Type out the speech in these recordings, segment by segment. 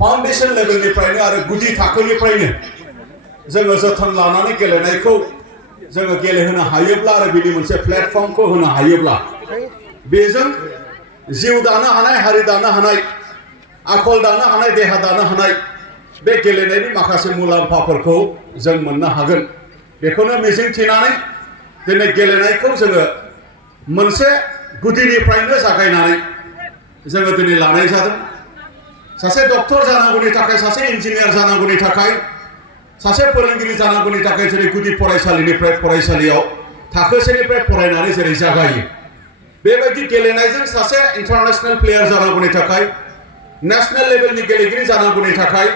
Foundation लेवलनिफ्रायनो आरो गुदि थाखोनिफ्रायनो जोङो जोथोन लानानै गेलेनायखौ जोङो गेलेहोनो हायोब्ला आरो बिदि मोनसे प्लेटफर्मखौ होनो हायोब्ला बेजों जिउ दानो हानाय हारि दानो हानाय आखल दानो हानाय देहा दानो हानाय बे गेलेनायनि माखासे मुलाम्फाफोरखौ जों मोननो हागोन बेखौनो मिजिंथिनानै दिनै गेलेनायखौ जोङो मोनसे गुदिनिफ्रायनो जागायनानै जोङो दिनै लानाय जादों सासे डक्टर जानांगौनि थाखाय सासे इन्जिनियार जानांगौनि थाखाय सासे फोरोंगिरि जानांगौनि थाखाय जेरै गुदि फरायसालिनिफ्राय फरायसालियाव थाखोसेनिफ्राय फरायनानै जेरै जागायो बेबायदि गेलेनायजों सासे इन्टारनेशनेल प्लेयार जानांगौनि थाखाय नेशनेल लेभेलनि गेलेगिरि जानांगौनि थाखाय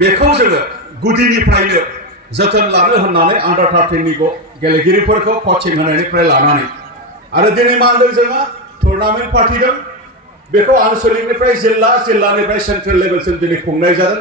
बेखौ जोङो गुदिनिफ्रायनो जोथोन लानो होननानै आन्डार 13नि गेलेगिरिफोरखौ कचिं होनायनिफ्राय लानानै आरो दिनै मा होनदों जोङो टुर्नामेन्ट फाथिदों बेखौ आनसलिकनिफ्राय जिल्ला जिल्लानिफ्राय सेन्ट्रेल लेभेलसिम दिनै खुंनाय जादों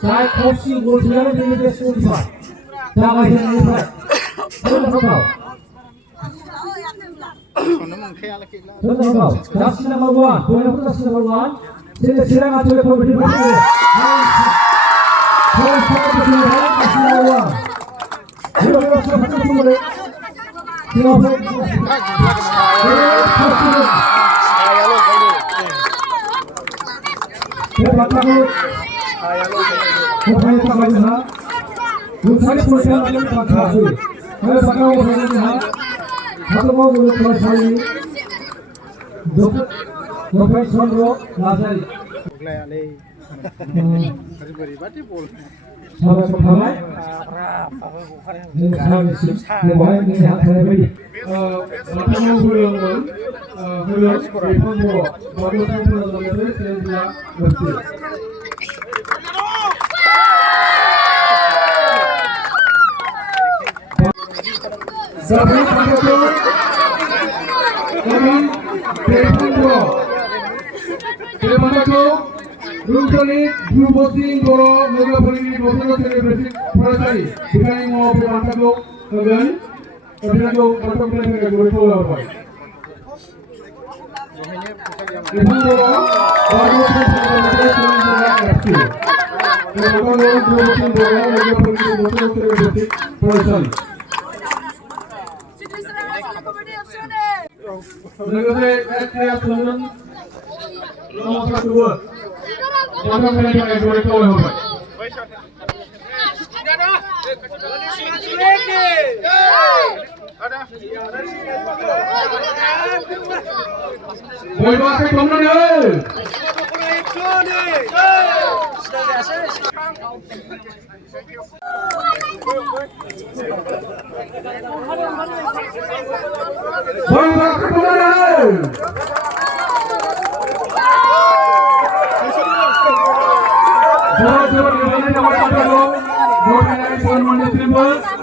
Saya opsi gol jalan di media sosial. Jangan jangan Contoh. Jersey number 1. Poin apa jersey number 1? Sila silang atau lepas berdiri. Poin satu silang jersey number 1. Sila silang satu boleh. Sila প্রথম খেলাটা একবারে চলে হবে বলবো আছে তোমরা নেই বলবো আছে তোমরা নেই Both your government of Ontario, both and I for Monday Simple.